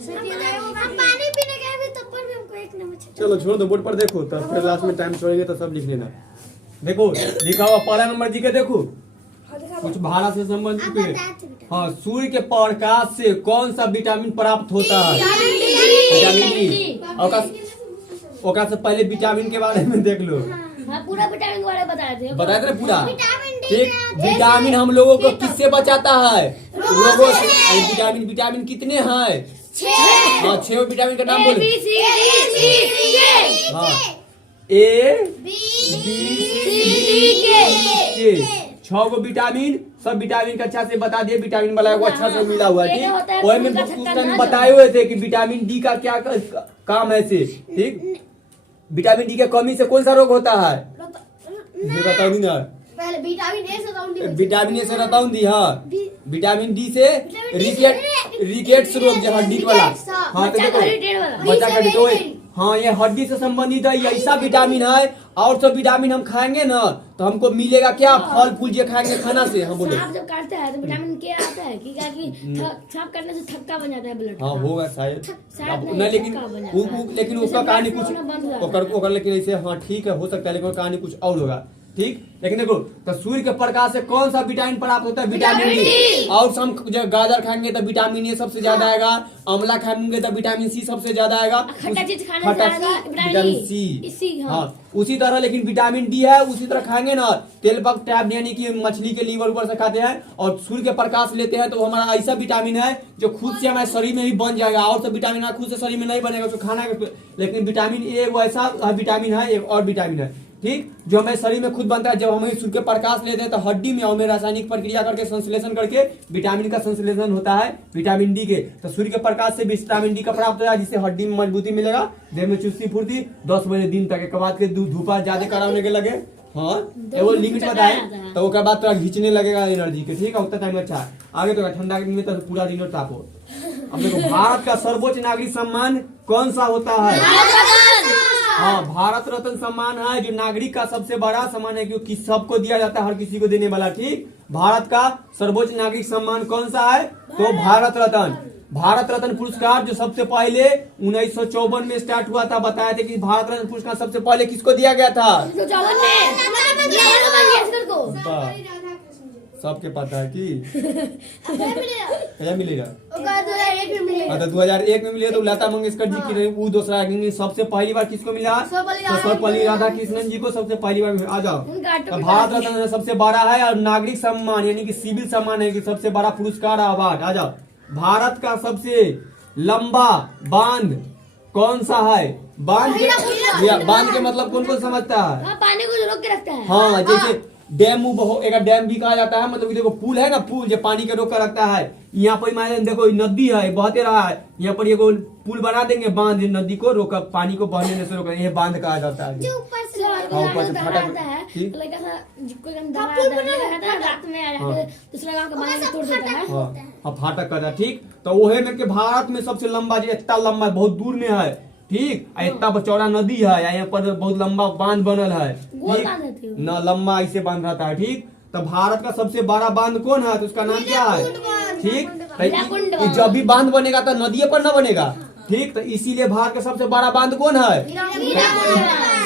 पानी पीने गए भी तब पर भी हमको एक नंबर। चलो छोड़ दो, बोर्ड पर देखो, तब फिर लास्ट में टाइम छोड़ेंगे तो सब लिख लेना। देखो लिखा हुआ पहला नंबर जी के देखो, कुछ भारत से संबंधित है। हाँ, सूर्य के प्रकाश से कौन सा विटामिन प्राप्त होता है? Vitamin D. और से पहले विटामिन के बारे में देख लो। हाँ, पूरा विटामिन के बारे में बताए थे पूरा। ठीक, विटामिन हम लोगों को किससे बचाता है? लोगों से। विटामिन कितने हैं? हाँ, 6 विटामिन का नाम बोलो। हाँ, ए बी सी के 6 गो विटामिन, सब विटामिन का अच्छा से बता दिए। विटामिन वाला को अच्छा से मिला हुआ है। ठीक, वही में उसमें बताए हुए थे कि विटामिन डी का क्या काम है से। ठीक, विटामिन डी के कमी से कौन सा रोग होता है? ये बताओ नहीं ना। पहले विटामिन ए से बताऊं दी। हाँ, विटामिन डी से रिकेट्स रोग जो हड्डी वाला। हाँ, तो देखो बच्चा का तो हाँ, ये हड्डी से संबंधित है। ये ऐसा विटामिन है, और सब विटामिन हम खाएंगे ना तो हमको मिलेगा क्या? फल फूल जो खाएंगे खाना से। हम बोले जब काटते हैं तो विटामिन के आता है कि सांप काटने से थक्का बन जाता है ब्लड। हाँ, होगा शायद नहीं, लेकिन उसका कहानी कुछ लेकिन ऐसे। हाँ ठीक है, हो सकता है, लेकिन कहानी कुछ और होगा। ठीक, लेकिन देखो तो सूर्य के प्रकाश से कौन सा विटामिन प्राप्त होता है? Vitamin D. और हम जब गाजर खाएंगे तो विटामिन ए सबसे ज्यादा आएगा, आंवला खाएंगे तो विटामिन सी सबसे ज्यादा आएगा, विटामिन सी। हाँ, उसी तरह लेकिन विटामिन डी है, उसी तरह खाएंगे ना तेल बक टैब यानी कि मछली के लीवर ऊपर से खाते हैं और सूर्य के प्रकाश लेते हैं तो हमारा ऐसा विटामिन है जो खुद से हमारे शरीर में भी बन जाएगा। और सब विटामिन खुद से शरीर में नहीं बनेगा, उसको खाना है। लेकिन विटामिन ए वो ऐसा विटामिन है, एक और विटामिन है। ठीक, जो हमारे शरीर में खुद बनता है। जब हम सूर्य के प्रकाश लेते हैं तो हड्डी में हमें रासायनिक प्रक्रिया करके संश्लेषण करके विटामिन का संश्लेषण होता है विटामिन डी के। तो सूर्य के प्रकाश से विटामिन डी का प्राप्त होता है, जिससे हड्डी में मजबूती मिलेगा, देह में चुस्ती फुर्ती 10 बजे दिन तक के बाद के धूपा ज्यादा कराने के लगे। हाँ, वो लिमिट बताए तो उसके बाद थोड़ा घिंचने लगेगा एनर्जी के। ठीक है, उतना टाइम अच्छा है। आगे तो ठंडा के दिन में तो पूरा दिन तापो। अब देखो, भारत का सर्वोच्च नागरिक सम्मान कौन सा होता है? हाँ, भारत रत्न सम्मान है, जो नागरिक का सबसे बड़ा सम्मान है, क्योंकि सबको दिया जाता है, हर किसी को देने वाला। ठीक, भारत का सर्वोच्च नागरिक सम्मान कौन सा है? तो भारत रत्न। भारत रत्न पुरस्कार जो सबसे पहले 1954 में स्टार्ट हुआ था। बताया था कि भारत रत्न पुरस्कार सबसे पहले किसको दिया गया था? सबके पता है कि मिलेगा। 2001 में मिले तो लता मंगेशकर जी की वो दूसरा। सबसे पहली बार किसको मिला? सर्वपल्ली राधाकृष्णन जी को सबसे पहली बार। आ जाओ, भारत रत्न सबसे बड़ा है और नागरिक सम्मान यानी कि सिविल सम्मान है कि सबसे बड़ा पुरस्कार अवार्ड। आ जाओ, भारत का सबसे लंबा बांध कौन सा है? बांध के मतलब कौन कौन समझता है? पानी को रोक के रखता है। हाँ, जैसे डैम एक डैम भी कहा जाता है। मतलब देखो, पुल है ना, पुल जो पानी के रोक कर रखता है। यहाँ पर मान देखो नदी है, बहते रहा है, यहाँ पर ये पुल बना देंगे, बांध नदी को रोक, पानी को बहने से रोक, ये बांध कहा जाता है। ऊपर से फाटक करता है। ठीक, तो वो है कि भारत में सबसे लंबा जो इतना लंबा बहुत दूर में है। ठीक, इतना चौड़ा नदी है, यहाँ पर बहुत लंबा बांध बनल है। ठीक, न लंबा ऐसे बांध रहता है। ठीक, तो भारत का सबसे बड़ा बांध कौन है? तो उसका नाम क्या है? ठीक, तो जब भी बांध बनेगा तो नदी पर न बनेगा। ठीक, तो इसीलिए भारत का सबसे बड़ा बांध कौन है?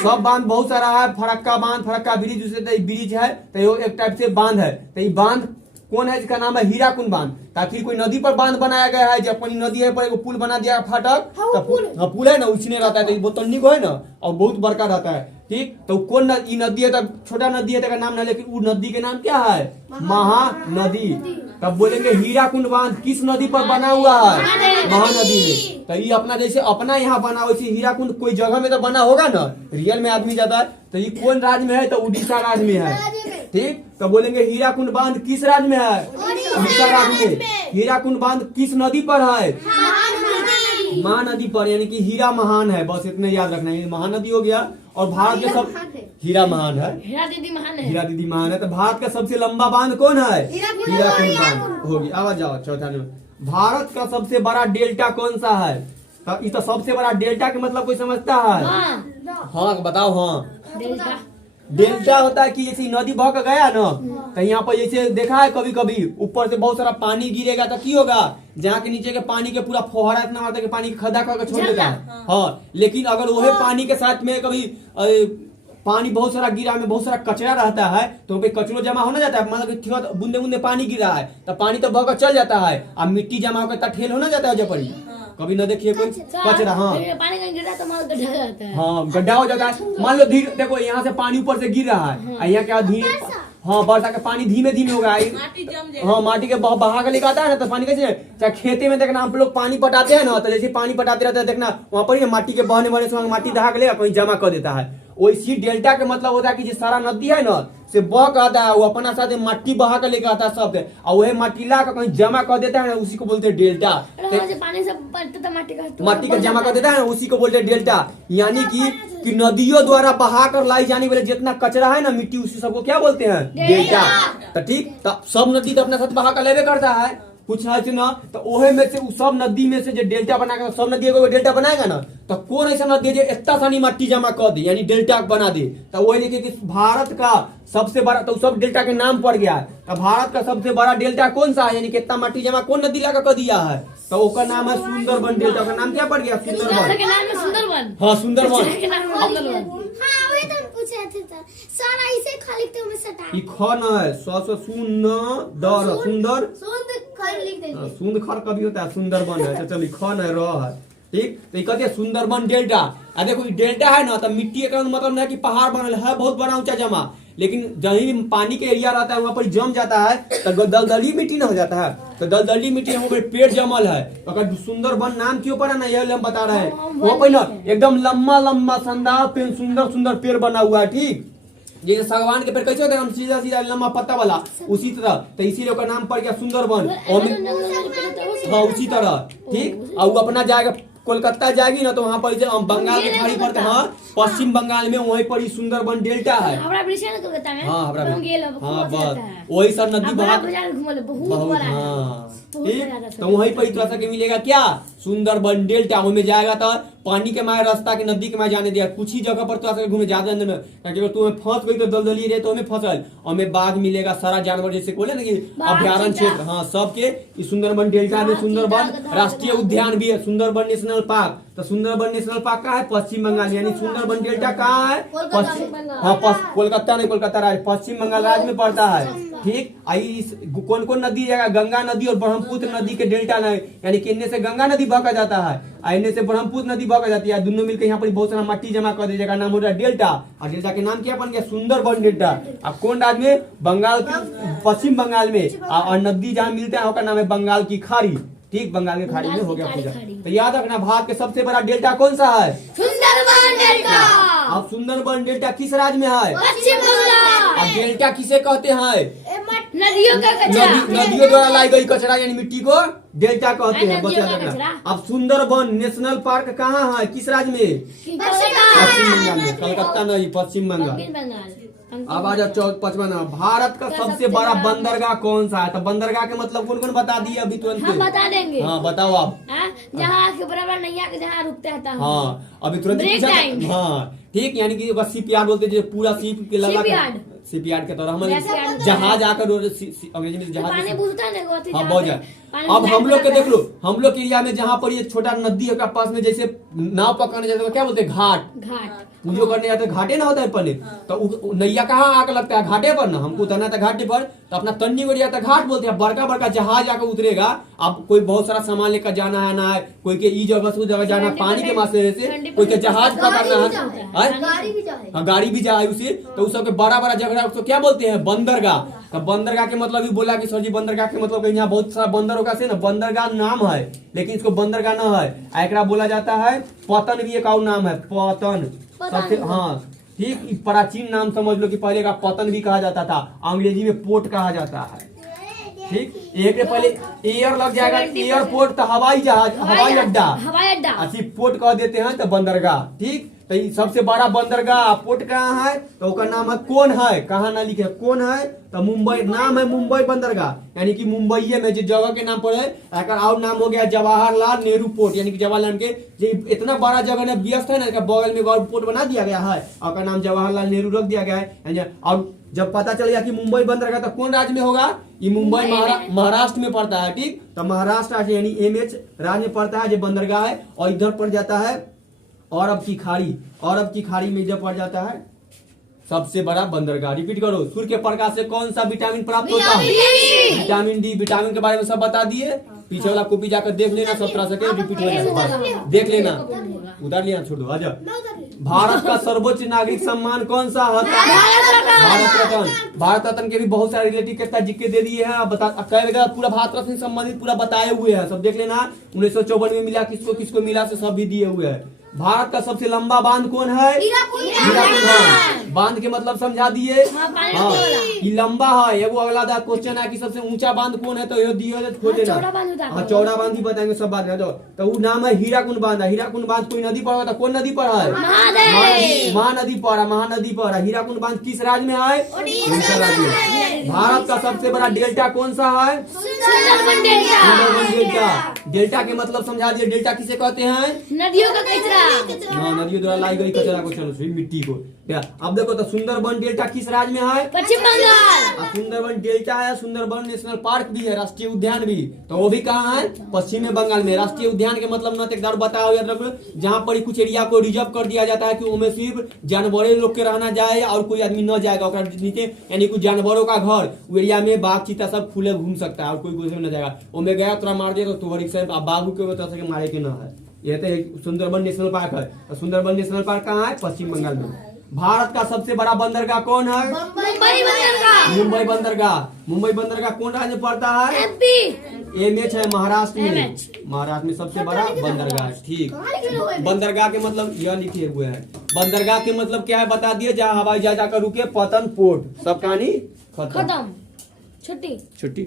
सब बांध बहुत सारा है। फरक्का बांध, फरक्का ब्रिज, ब्रिज है तो एक टाइप से बांध है। तो ये बांध कौन है? जिसका नाम है हीराकुंड बांध। ताकि कोई नदी पर बांध बनाया गया है, जब अपनी नदी है पर एक पुल बना दिया फाटक। तो पुल है ना, उछने रहता है, तो वो तन्नी को है ना, और बहुत बड़का रहता है। ठीक, तो कौन नदी है? तब छोटा नदी है तो नाम ना, लेकिन वो नदी के नाम क्या है? महानदी। तब बोलेंगे हीराकुंड बांध किस नदी पर बना हुआ है? महानदी में। तो ये अपना जैसे अपना यहाँ बना, वैसे हीराकुंड कोई जगह में तो बना होगा ना, रियल में आदमी जाता है। तो ये कौन राज्य में है? तो उड़ीसा राज्य में है। ठीक, तो बोलेंगे हीराकुंड बांध किस राज्य में है? उड़ीसा राज्य में। हीराकुंड बांध किस नदी पर है? महानदी पर, यानी कि हीरा महान है। बस इतने याद रखना है, महानदी हो गया। और भारत के सब हीरा महान है, हीरा दीदी महान है। तो भारत का सबसे लंबा बांध कौन है? हीराकुंड बांध होगी। आवाज जाओ, चौथा नंबर, भारत का सबसे बड़ा डेल्टा कौन सा है? तो सबसे बड़ा डेल्टा के मतलब कोई समझता है? हाँ बताओ। हाँ, डेल्टा होता है कि जैसे नदी बह के गया ना, तो यहाँ पर जैसे देखा है कभी कभी ऊपर से बहुत सारा पानी गिरेगा तो की होगा, जहाँ के नीचे के पानी के पूरा फोहरा इतना मारता है कि पानी खड्डा करके छोड़ देता है। हाँ, लेकिन अगर वही पानी के साथ में कभी पानी बहुत सारा गिरा में बहुत सारा कचरा रहता है तो पे कचरो जमा होना जाता है, मतलब कि बूंदे बूंदे पानी गिरा है तो पानी तो बहकर चल जाता है, अब मिट्टी जमा होकर ठेल होना जाता है जब पड़ी कभी न देखिए कोई कचरा। हाँ पानी कहीं गिरा तो गड्ढा जाता है। हाँ गड्ढा हो जाता है। मान लो धीरे देखो यहाँ से पानी ऊपर से गिर रहा है, यहाँ क्या धीरे, हाँ वर्षा का पानी धीमे धीमे होगा, हाँ माटी के बहा के लेकर आता है ना तो पानी कैसे, चाहे खेते में देखना हम लोग पानी पटाते हैं ना तो जैसे पानी पटाते रहते हैं देखना वहाँ पर माटी के बहने बहने से माटी दहा के लेगा कहीं जमा कर देता है। वैसी डेल्टा के मतलब होता है कि जो सारा नदी है ना से बह के आता है, वो अपना साथ मट्टी बहा के लेकर आता है सब, और वही मट्टी ला कर कहीं जमा कर देता है ना, उसी को बोलते हैं डेल्टा। पानी से मट्टी का जमा कर देता है ना, उसी को बोलते हैं डेल्टा। यानी कि नदियों द्वारा बहा कर लाई जाने वाले जितना कचरा है ना मिट्टी, उसी सबको क्या बोलते हैं, डेल्टा। तो ठीक, तो सब नदी तो अपने साथ बहा कर लेवे करता है, कुछ है ना, तो ओहे में से सब नदी में से जो डेल्टा बनाएगा, सब नदी को डेल्टा बनाएगा ना, तो कौन ऐसा नदी जो इतना सारी मट्टी जमा कर दे यानी डेल्टा बना दे, तो वही देखिए कि भारत का सबसे बड़ा, तो सब डेल्टा के नाम पड़ गया है। तो भारत का सबसे बड़ा डेल्टा कौन सा है, यानी कितना मट्टी जमा कौन नदी लगा कर दिया है, तो उसका नाम है सुंदरबन। डेल्टा का नाम क्या पड़ गया, सुंदरबन। हाँ सुंदरबन। सुंदर खर कभी होता है, सुंदरबन है, चलो खन है रह है, ठीक। तो कहते हैं सुंदरबन डेल्टा। देखो डेल्टा है ना तो मिट्टी का मतलब नहीं कि पहाड़ बनल है बहुत बड़ा ऊंचा जमा, लेकिन जहीं पानी के एरिया रहता है वहाँ पर जम जाता है तो दलदली मिट्टी ना हो जाता है, तो दलदली मिट्टी वहाँ पर पेड़ जमल है। अगर सुंदरबन नाम क्यों पड़ा ना, यह हम बता रहे हैं, वहाँ पर ना एकदम लंबा लंबा शानदार पेड़, सुंदर सुंदर पेड़ बना हुआ है, ठीक। जैसे सागवान के पेड़ कैसे होता है हम सीधा सीधा लंबा पत्ता वाला, उसी तरह, तो इसीलिए उसका नाम पड़ गया सुंदरबन। हाँ उसी तरह, ठीक। और वो अपना जाएगा कोलकाता जाएगी ना तो वहाँ पर बंगाल के खाड़ी पड़ते, हाँ पश्चिम बंगाल में वहीं पर सुंदरबन डेल्टा है। हाँ बस वही सब नदी बहुत, हाँ ठीक। तो वहीं पर इतना सा मिलेगा क्या, सुंदरबन डेल्टा। वहीं में जाएगा तो पानी के मारे रास्ता के नदी के मारे जाने दिया, कुछ ही जगह पर तो घूमे ज्यादा अंदर में, ताकि अगर तुम्हें फंस गई तो दलदली रहे तो हमें फसल, और में बाघ मिलेगा, सारा जानवर जैसे बोले ना कि अभ्यारण्य क्षेत्र, हाँ सबके सुंदरबन डेल्टा में। सुंदरबन राष्ट्रीय उद्यान भी है, सुंदरबन नेशनल पार्क। तो सुंदरबन नेशनल पार्क कहाँ है, पश्चिम बंगाल, यानी सुंदरबन डेल्टा कहाँ है, हाँ कोलकाता नहीं, कोलकाता राज्य पश्चिम बंगाल राज्य में पड़ता है, ठीक। कौन कौन नदी जाएगा, गंगा नदी और ब्रह्मपुत्र नदी के डेल्टा नहीं, यानी कि इनमें से गंगा नदी बहका जाता है, इनमें से ब्रह्मपुत्र नदी बहका जाती है, दोनों मिलकर यहाँ पर बहुत सारा मट्टी जमा कर दे, जगह नाम हो रहा है डेल्टा, और डेल्टा के नाम क्या बन गया, सुंदरबन डेल्टा। अब कौन राज्य में, बंगाल, पश्चिम बंगाल में, और नदी जहाँ मिलता है उसका नाम है बंगाल की खाड़ी, ठीक। बंगाल की खाड़ी में हो गया पूजा। तो याद रखना भारत के सबसे बड़ा डेल्टा कौन सा है, सुंदरबन डेल्टा। अब सुंदरबन डेल्टा किस राज्य में है, पश्चिम बंगाल। अब डेल्टा किसे कहते हैं, नदियों का कचरा, नदियों द्वारा लाई गई कचरा यानी मिट्टी को डेल्टा कहते हैं, बस याद रखना। अब सुंदरबन नेशनल पार्क कहाँ है, किस राज्य में, पश्चिम बंगाल में, कलकत्ता नहीं, पश्चिम बंगाल। अब आ जाओ 55 भारत का सबसे बड़ा बंदरगाह कौन सा है, तो बंदरगाह के मतलब कौन कौन बता दिए अभी तुरंत, हम बता देंगे। हाँ बताओ आप, जहाँ के बराबर नैया के जहाँ रुकता है, हाँ अभी तुरंत, हाँ ठीक। यानी कि बस शिप यार्ड बोलते हैं, पूरा शिप के लगा शिप यार्ड के तरह हम जहाज आकर अंग्रेजी में जहाज, हाँ बहुत ज्यादा। अब हम लोग के देख लो, हम लोग के एरिया में जहाँ पर ये छोटा नदी है पास में, जैसे नाव पकड़ने जाते हैं क्या बोलते हैं, घाट पूजो करने जाते हैं, घाटे ना होता है पहले, तो नैया कहाँ आकर लगता है, घाटे पर ना, हमको उतरना था घाटे पर, तो अपना तन्नी को जाता है घाट बोलते हैं, बड़का बड़का जहाज आकर उतरेगा। अब कोई बहुत सारा सामान लेकर जाना है ना, कोई के ई जगह से उस जगह जाना है पानी के मासे से, कोई के जहाज पकड़ना है, गाड़ी भी जाए उसे, तो उस सबके बड़ा बड़ा जगह उसको क्या बोलते हैं, बंदरगाह। तो बंदरगाह के मतलब बोला कि सर जी बंदरगाह के मतलब यहाँ बहुत सारा बंदर होगा से ना, बंदरगाह नाम है, लेकिन इसको बंदरगाह न है, एकरा बोला जाता है पतन, भी एक और नाम है पतन सबसे, हाँ ठीक। प्राचीन नाम समझ लो कि पहले का पतन भी कहा जाता था, अंग्रेजी में पोर्ट कहा जाता है, ठीक। एक पहले एयर लग जाएगा, एयरपोर्ट तो हवाई जहाज, हवाई अड्डा, हवाई अड्डा, पोर्ट कह देते हैं तो बंदरगाह, ठीक। तो ये सबसे बड़ा बंदरगाह पोर्ट कहाँ है, तो उसका नाम है कौन है, कहाँ ना लिखे कौन है, तो मुंबई नाम है, मुंबई बंदरगाह, यानी कि मुंबई में जिस जगह के नाम पर है। और नाम हो गया जवाहरलाल नेहरू पोर्ट, यानी कि जवाहरलाल के जो इतना बड़ा जगह ने व्यस्त है ना, बगल में पोर्ट बना दिया गया है और का नाम जवाहरलाल नेहरू रख दिया गया है। और जब पता चल गया कि मुंबई बंदरगाह तो कौन राज्य में होगा, ये मुंबई महाराष्ट्र में पड़ता है। ठीक, तो महाराष्ट्र राज्य यानी MH राज्य में पड़ता है जो बंदरगाह है। और इधर पड़ जाता है अरब की खाड़ी, अरब की खाड़ी में इधर पड़ जाता है सबसे बड़ा बंदरगाह। रिपीट करो, सूर्य के प्रकाश से कौन सा विटामिन प्राप्त होता है? Vitamin D. विटामिन के बारे में सब बता दिए, पीछे वाला कॉपी जाकर देख लेना, 17 सेकंड रिपीट हो जाएगा, देख लेना। उतार लिया, छोड़ो, आजा। भारत का सर्वोच्च नागरिक सम्मान कौन सा होता है? भारत रत्न। भारत रत्न के भी बहुत सारे रिलेटिव के जिक्के दे दिए हैं, पूरा भारत रत्न से संबंधित पूरा बताए हुए हैं, सब देख लेना। 1954 में मिला, किसको किसको मिला, से सब भी दिए हुए हैं। भारत का सबसे लंबा बांध कौन है? हीराकुंड बांध के मतलब समझा दिए। हाँ, ये लंबा है। ये वो अगला क्वेश्चन है कि सबसे ऊंचा बांध कौन है, तो ये दिए खोज देना। हाँ, चौड़ा बांध ही बताएंगे सब बात में। तो वो नाम है हीराकुंड बांध। हीराकुंड बांध कोई नदी पर, कौन नदी पर है? महानदी पर, महानदी पर। हीराकुंड बांध किस राज्य में है? उड़ीसा राज्य में। भारत का सबसे बड़ा डेल्टा कौन सा है? सुंदरबन डेल्टा। डेल्टा के मतलब समझा दिए। डेल्टा किसे कहते हैं? नदियों का कचरा। हाँ, नदियों द्वारा लाई गई कचरा को, चलो मिट्टी को। अब देखो तो सुंदरबन डेल्टा किस राज्य में है? पश्चिम बंगाल। सुंदरबन डेल्टा है, सुंदरबन नेशनल पार्क भी है, राष्ट्रीय उद्यान भी, तो वो भी कहाँ है? पश्चिम बंगाल में। राष्ट्रीय उद्यान के मतलब न एक बताया हुआ, जहाँ पर कुछ एरिया को रिजर्व कर दिया जाता है कि उनमें सिर्फ जानवरों लोग के रहना जाए और कोई आदमी न जाएगा नीचे, यानी कुछ जानवरों का घर एरिया में, बाघ चीता सब खुले घूम सकता है और कोई घुसे न जाएगा। उनमें गया तोरा मार दिया तो तुम्हारी बाघ के तरह से मारे के न है। यह तो सुंदरबन नेशनल पार्क है। सुंदरबन नेशनल पार्क कहाँ है? पश्चिम बंगाल में। भारत का सबसे बड़ा बंदरगाह कौन है? मुंबई बंदरगाह। मुंबई बंदरगाह। मुंबई बंदरगाह कौन राज्य में पड़ता है? MH है, महाराष्ट्र में। महाराष्ट्र में सबसे बड़ा बंदरगाह। ठीक, बंदरगाह के मतलब यह लिखे हुए हैं। बंदरगाह के मतलब क्या है बता दिए, जहाँ हवाई जहाज आकर रुके, पतन पोर्ट। सब कहानी खत्म। छुट्टी।